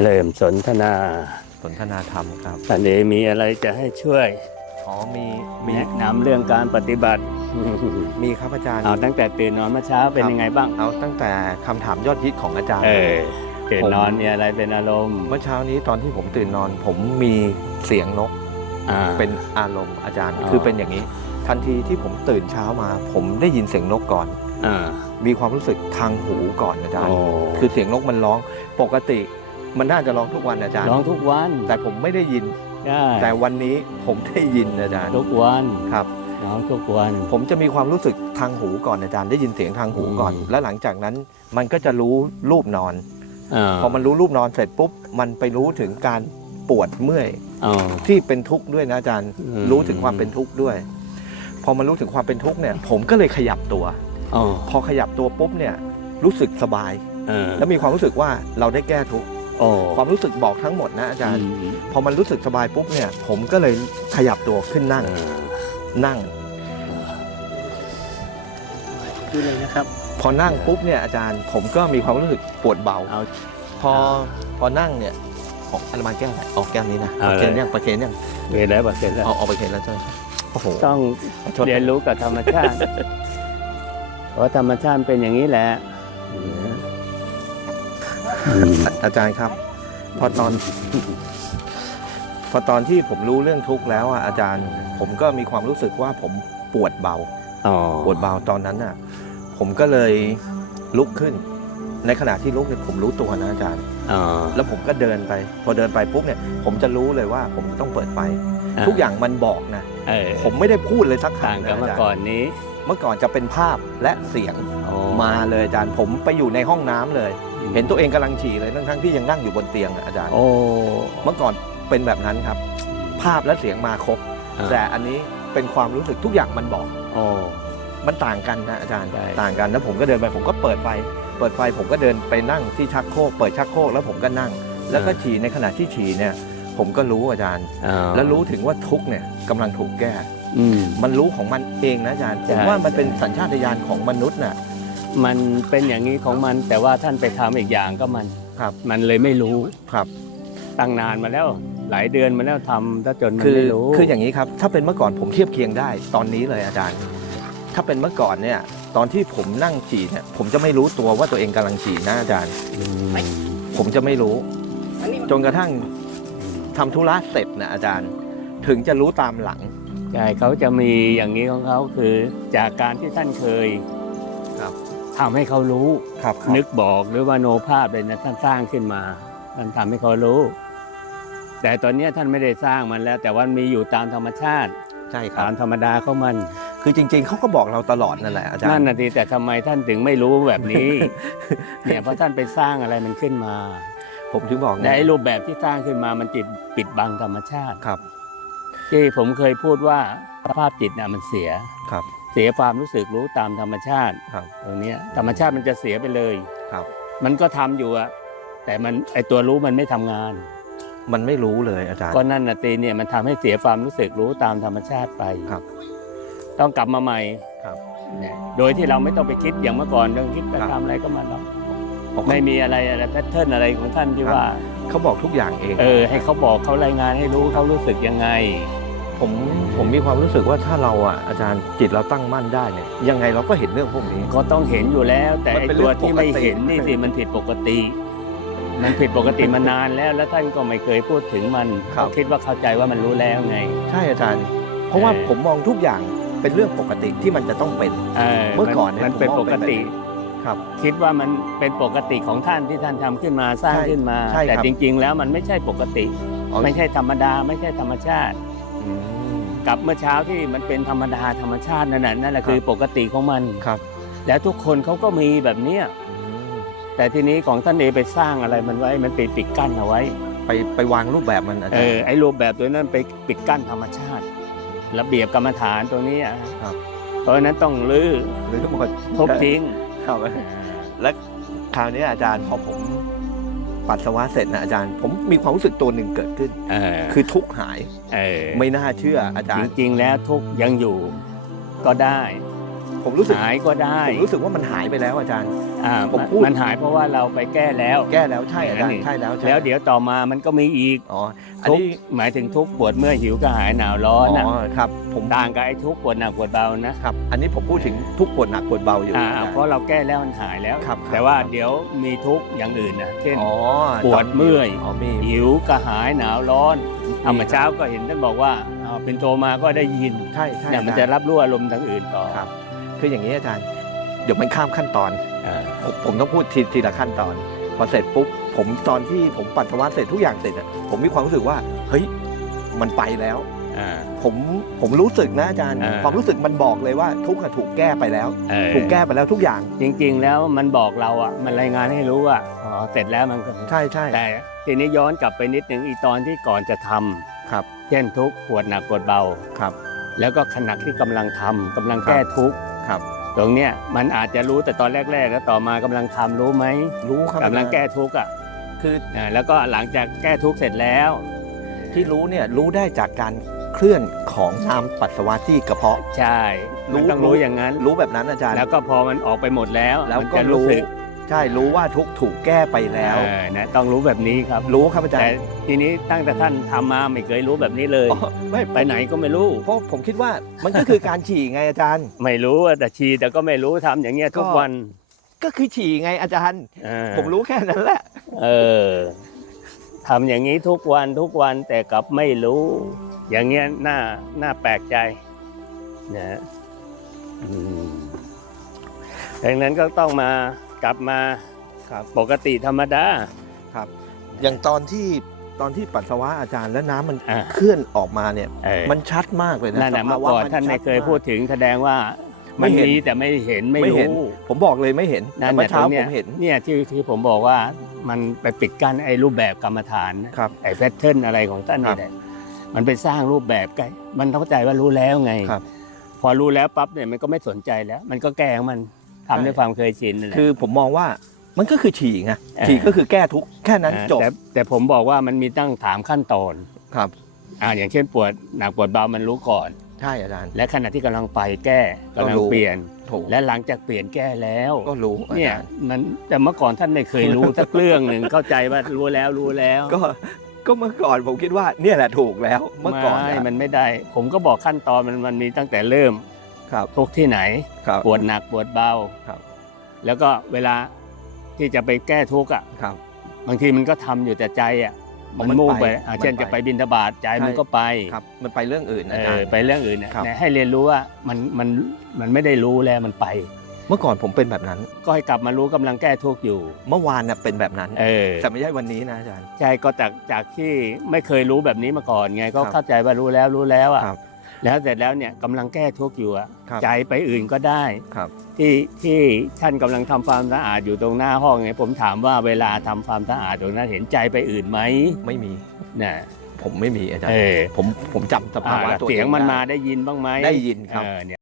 เริ่มสนทนา สนทนาธรรมครับท่านเอมีอะไรจะให้ช่วยอ๋อมีมีแนะนำเรื่องการปฏิบัติ มีครับอาจารย์ เอาตั้งแต่ตื่นนอนเมื่อเช้าเป็นครับยังไงบ้าง เอาตั้งแต่คำถามยอดฮิตของอาจารย์ เออตื่นผมนอนมีอะไรเป็นอารมณ์ เมื่อเช้านี้ตอนที่ผมตื่นนอน ผมมีเสียงนกอ่าเป็นอารมณ์อาจารย์อ๋อคือเป็นอย่างนี้ ทันทีที่ผมตื่นเช้ามา ผมได้ยินเสียงนกก่อนอ่ามีความรู้สึกทางหูก่อนอาจารย์โอ้คือเสียงนกมันร้อง ปกติ มันน่าจะร้องทุกวันอาจารย์ ร้องทุกวันแต่ผมไม่ได้ยิน ได้แต่วันนี้ผมได้ยินอาจารย์ทุกวันครับ ร้องทุกวัน ผมจะมีความรู้สึกทางหูก่อนอาจารย์ได้ยินเสียงทางหูก่อน อืม แล้วหลังจากนั้นมันก็จะรู้รูปนอน อ่าพอมันรู้รูปนอนเสร็จปุ๊บมันไปรู้ถึงการปวดเมื่อยอ๋อที่เป็นทุกข์ด้วยนะอาจารย์ อืม รู้ถึงความเป็นทุกข์ด้วย พอมันรู้ถึงความเป็นทุกข์เนี่ยผมก็เลยขยับตัวอ๋อพอขยับตัวปุ๊บเนี่ยรู้สึกสบาย เออแล้วมีความรู้สึกว่าเราได้แก้ทุกข์ โอ้ความรู้สึกบอกทั้งหมดนะอาจารย์อืมพอมันรู้สึกสบายปุ๊บเนี่ย ผมก็เลยขยับตัวขึ้นนั่งอ่านั่งดูเลยนะครับ พอนั่งปุ๊บเนี่ยอาจารย์ผมก็มีความรู้สึกปวดเบาเอาพอพอนั่งเนี่ยออกอันมาแก้วไหนออกแก้วนี้นะเอาประเลยเคนยังประเคนยังเวลาเปอร์เซ็นต์แล้วเอาออกประเคนแล้วใช่ไหมโอ้โหต้องขอโทษเรียนรู้กับธรรมชาติเพราะธรรมชาติเป็นอย่างนี้แหละ อืมอาอาจารย์ครับ พอตอน พอตอนที่ผมรู้เรื่องทุกข์แล้วอะอาจารย์ผมก็มีความรู้สึกว่าผมปวดเบาอ๋อปวดเบาตอนนั้นน่ะ ผมก็เลยลุกขึ้น ในขณะที่ลุกเนี่ยผมรู้ตัวนะอาจารย์อ๋อแล้วผมก็เดินไป พอเดินไปปุ๊บเนี่ย ผมจะรู้เลยว่าผมต้องเปิดไฟทุกอย่างมันบอกนะเออผมไม่ได้พูดเลยสักต่างคำนะกับอาเมื่อจารย์ก่อนนี้ เมื่อก่อนจะเป็นภาพและเสียงอ๋อมาเลยอาจารย์ผมไปอยู่ในห้องน้ำเลย เห็นตัวเองกำลังฉี่เลยทั้งๆที่ยังนั่งอยู่บนเตียงอะอาจารย์โอ้เมื่อก่อนเป็นแบบนั้นครับ ภาพและเสียงมาครบอ่าแต่อันนี้เป็นความรู้สึกทุกอย่างมันบอกโอ้มันต่างกันนะอาจารย์ใช่ต่างกันแล้วผมก็เดินไปผมก็เปิดไฟเปิดไฟผมก็เดินไปนั่งที่ชักโครกเปิดชักโครกแล้วผมก็นั่ง แล้วก็ฉี่ในขณะที่ฉี่เนี่ย ผมก็รู้อาจารย์อ๋อแล้วรู้ถึงว่าทุกข์เนี่ยกำลังถูกแก้อืมมันรู้ของมันเองนะอาจารย์ผมใช่ว่ามันเป็นสัญชาตญาณของมนุษย์น่ะ มันเป็นอย่างนี้ของมันแต่ว่าท่านไปทำอีกอย่างก็มันครับ มันเลยไม่รู้ครับ ตั้งนานมาแล้ว หลายเดือนมาแล้วทำถ้าจนมันคือไม่รู้คืออย่างนี้ครับ ถ้าเป็นเมื่อก่อนผมเทียบเคียงได้ตอนนี้เลยอาจารย์ ถ้าเป็นเมื่อก่อนเนี่ย ตอนที่ผมนั่งฉี่เนี่ยผมจะไม่รู้ตัวว่าตัวเองกำลังฉี่นะอาจารย์มผมจะไม่รู้ จนกระทั่งทำธุระเสร็จนะอาจารย์ ถึงจะรู้ตามหลัง ใช่เขาจะมีอย่างนี้ของเขาคือจากการที่ท่านเคยครับ ทำให้เขารู้ครับนึกบอกหรือว่าโนภาพเลยนะท่านสร้างขึ้นมา ท่านทำให้เขารู้ แต่ตอนเนี้ยท่านไม่ได้สร้างมันแล้ว แต่ว่ามันมีอยู่ตามธรรมชาติใช่ครัตาบ มธรรมดาของมัน คือจริง ๆเขาก็บอกเราตลอดนั่นแหละอาจารนั่นย์นาทีแต่ทำไมท่านถึงไม่รู้แบบนี้ เนี่ยเพราะท่านไปสร้างอะไรมันขึ้นมาผมถึงบอกและนะไอ้รูปแบบที่สร้างขึ้นมามันจิตปิดบังธรรมชาติ ครับ ที่ผมเคยพูดว่าสภาพจิตน่ะมันเสีย ครับ เสียความรู้สึกรู้ตามธรรมชาติครับ ตรงเนี้ยธรรมชาติมันจะเสียไปเลยครับ มันก็ทำอยู่อะแต่มันไอตัวรู้มันไม่ทำงาน มันไม่รู้เลยอาจารย์ ก็นั่นนะตีเนี่ยมันทำให้เสียความรู้สึกรู้ตามธรรมชาติไปครับต้องกลับมาใหม่ครับเนี่ยโดยที่เราไม่ต้องไปคิดอย่างเมื่อก่อนต้องคิดไปครับ ทำอะไรก็มาหรอกเพราะไม่มีอะไรอะไรแพทเทิร์นอะไรของท่านที่ว่า เขาบอกทุกอย่างเอง เออให้เขาบอกเขารายงานให้รู้เขารู้สึกยังไง ผมผมมีความรู้สึกว่าถ้าเราอะอาจารย์จิตเราตั้งมั่นได้เนี่ยยังไงเราก็เห็นเรื่องพวกนี้ ก็ต้องเห็นอยู่แล้ว แต่มันไอเป็นตัวเรื่องที่ไม่ปกติ เห็นนี่สิมันผิดปกติ มันผิดปกติมานานแล้ว แล้วท่านก็ไม่เคยพูดถึงมันเขาคิดว่าเข้าใจว่ามันรู้แล้วไง ใช่อาจารย์ เพราะว่าเออ ผมมองทุกอย่างเป็นเรื่องปกติที่มันจะต้องเป็น เออเมื่อก่อนเนี่ยมันเป็นผมมปองกเป็นแบบติครับคิดว่ามันเป็นปกติของท่านที่ท่านทำขึ้นมาสร้างใช่ขึ้นมา ใช่แต่ครับจริง ๆ แล้วมันไม่ใช่ปกติ อ๋อ ไม่ใช่ธรรมดา ไม่ใช่ธรรมชาติอืม กับเมื่อเช้าที่มันเป็นธรรมดาธรรมชาตินั่นแหละนั่นแหละครับคือปกติของมันครับ แล้วทุกคนเขาก็มีแบบเนี้ยอืมแต่ทีนี้ของท่านเอไปสร้างอะไรมันไว้มันไปปิดกั้นเอาไว้ ไปไปวางรูปแบบมันอาเอจารอย์ไอ้รูปแบบตัวนั้นไปปิดกั้นธรรมชาติ ระเบียบกรรมฐานตรงนี้อะครับเพราะฉะนั้นต้องลื้อหรือหมดทุบทิ้งครับและคราวนี้อาจารย์พอผม ปัสสาวะเสร็จนะอาจารย์ ผมมีความรู้สึกตัวหนึ่งเกิดขึ้น เออคือทุกข์หาย เออไม่น่าเชื่ออาจารจย์ ริงๆแล้วทุกข์ยังอยู่ก็ได้ ผมรู้สึกหายก็ได้ผมรู้สึกว่ามันหายไปแล้วอาจารย์อ่าผมพูดมันหายเพราะว่าเราไปแก้แล้ว แก้แล้วใช่อาจารอย่างนั้นย์นี่ใช่แล้วใช่แล้วเดี๋ยวต่อมามันก็มีอีกอ๋ออันทุกนี้หมายถึงทุกข์ปวดเมื่อยหิวก็หายหนาวร้อนนะอ๋อครับ ผมต่างกับไอ้ทุกข์ปวดหนักปวดเบานะครับอันนี้ผมพูดถึงทุกปวดหนักปวดเบาอยู่อ่าอาจารย์เพราะเราแก้แล้วมันหายแล้วครับแต่ว่าครับเดี๋ยวมีทุกข์อย่างอื่นนะเช่นอ๋อปวดเมื่อยอ๋อมีหิวกระหายหนาวร้อนเอามาเช้าก็เห็นท่านบอกว่าเอาเป็นโตมาก็ได้ยินใช่ใช่เนี่ยมันอาจะจารย์รับรู้อารมณ์ทางอื่นต่อ ครับคืออย่างนี้อาจารย์ เดี๋ยวมันข้ามขั้นตอนอ่าผมผมต้องพูดทีทีละขั้นตอน พอเสร็จปุ๊บผมตอนที่ผมปัสสาวะเสร็จทุกอย่างเสร็จอะผมมีความรู้สึกว่า เฮ้ยมันไปแล้ว อ่า ผมผมรู้สึกนะอาจารย์ อ่า ความรู้สึกมันบอกเลยว่าทุกข์อะถูกแก้ไปแล้ว เออถูกแก้ไปแล้วทุกอย่าง จริงๆแล้วมันบอกเราอะ มันรายงานให้รู้ว่าอ๋อเสร็จแล้วมันก็ ใช่ใช่ แต่ทีนี้ย้อนกลับไปนิดหนึ่งอีตอนที่ก่อนจะทำครับ เช่นทุกข์ปวดหนักปวดเบา ครับ แล้วก็ขณะที่กำลังทำกำลังแก้ทุกข์ ครับ ตรงเนี้ยมันอาจจะรู้แต่ตอนแรก ๆ แล้วต่อมากำลังทำรู้ไหมรู้ครับกำลังอาจารย์แก้ทุกข์อะคืออ่าแล้วก็หลังจากแก้ทุกข์เสร็จแล้ว ที่รู้เนี่ยรู้ได้จากการเคลื่อนของน้ำปัสสาวะที่กระเพาะใช่มันต้องรู้อย่างนั้น รู้แบบนั้นอาจารย์ แล้วก็พอมันออกไปหมดแล้ว แล้วมันก็จะรู้รู้สึกใช่รู้ว่าทุกข์ถูกแก้ไปแล้ว เออนะต้องรู้แบบนี้ครับ รู้ครับอาจารแต่ย์ทีนี้ตั้งแต่ท่านทำมาไม่เคยรู้แบบนี้เลย อ๋อไม่ไปไหนก็ไม่รู้ เพราะผมคิดว่ามันก็คือการฉี่ไงอาจารย์ ไม่รู้อะแต่ชีแต่ก็ไม่รู้ทำอย่างเงี้ยทุกก็วันก็คือฉี่ไงอาจารย์ เออผมรู้แค่นั้นแหละ เออทำอย่างนี้ทุกวันทุกวันแต่กลับไม่รู้ อย่างเงี้ยน่าน่าแปลกใจนะอืมดังนั้นก็ต้องมา กลับมาครับปกติธรรมดา ครับ อย่างตอนที่ตอนที่ปัสสาวะอาจารย์และน้ำมันอ่า เคลื่อนออกมาเนี่ย เออมันชัดมากเลยนะนั่นแหละสเมื่ภาอวะก่อนมัท่านไม่ชัเคยกพูดถึงแสดงว่าไม่มันเห็น มีแต่ไม่เห็นไม่ไม่เห็น รู้ผมบอกเลยไม่เห็นนั่นแต่เมื่เนี่อยเช้าตรงเนี้ผยมเห็นเนี่ยที่ที่ผมบอกว่ามันไปปิดกั้นไอ้รูปแบบกรรมฐานนะครับ ไอ้แพทเทิร์นอะไรของท่านครันี่บแหละมันไปสร้างรูปแบบใกล้มันเข้าใจว่ารู้แล้วไง ครับ พอรู้แล้วปั๊บเนี่ยมันก็ไม่สนใจแล้ว มันก็แก้ของมัน ทำด้วยความเคยชินนั่นแหละ คือผมมองว่ามันก็คือฉี่ไงเออ ฉี่ก็คือแก้ทุกข์แค่นั้นอ่าจบ แต่แต่ผมบอกว่ามันมีตั้งถามขั้นตอนครับ อ่าอย่างเช่นปวดหนักปวดเบามันรู้ก่อน ใช่อาจารย์ และขณะที่กำลังไปแก้กำลังก็รู้ เปลี่ยน ถูกและหลังจากเปลี่ยนแก้แล้วก็รู้อาเนี่ยจารย์มันแต่เมื่อก่อนท่านไม่เคยรู้ สักเรื่องหนึ่งเข้าใจว่ารู้แล้วรู้แล้วก็ก็เมื่อก่อนผมคิดว่าเนี่ยแหละถูกแล้วเมื่อก่อนไม่อะมันไม่ได้ ผมก็บอกขั้นตอนมันมันมีตั้งแต่เริ่ม ครับทุกข์ที่ไหน ครับ ปวดหนักปวดเบาครับ แล้วก็เวลาที่จะไปแก้ทุกข์อะครับ บางทีมันก็ทำอยู่แต่ใจอะมันมันมุ่งไปไปอะมันเช่นไปจะไปบินทบาทใจใช่ มันก็ไปครับมันไปเรื่องอื่นเออาจารอย์ ไปเรื่องอื่นเนี่ยครับ เนี่ยให้เรียนรู้ว่ามันมันมันไม่ได้รู้แล้วมันไป เมื่อก่อนผมเป็นแบบนั้น ก็ให้กลับมารู้กำลังแก้ทุกข์อยู่ เมื่อวานน่ะเป็นแบบนั้น เออแต่ไม่ใช่วันนี้นะอาจารย์ใช่ก็จากจากที่ไม่เคยรู้แบบนี้มาก่อนไงก็ครับเข้าใจว่ารู้แล้วรู้แล้วอะครับ แล้วเสร็จแล้วเนี่ยกำลังแก้ทุกข์อยู่อะครับใจไปอื่นก็ได้ครับ ที่ที่ท่านกำลังทำความสะอาดอยู่ตรงหน้าห้องไงผมถามว่าเวลาทำความสะอาดตรงนั้นเห็นใจไปอื่นไหมไม่มี น่ะผมไม่มีอาจารเอย์อผมผมจำสภาวะอ่าตัวเสียงมันอมาได้ได้ยินบ้างไหมได้ยินครับ เออเนี่ย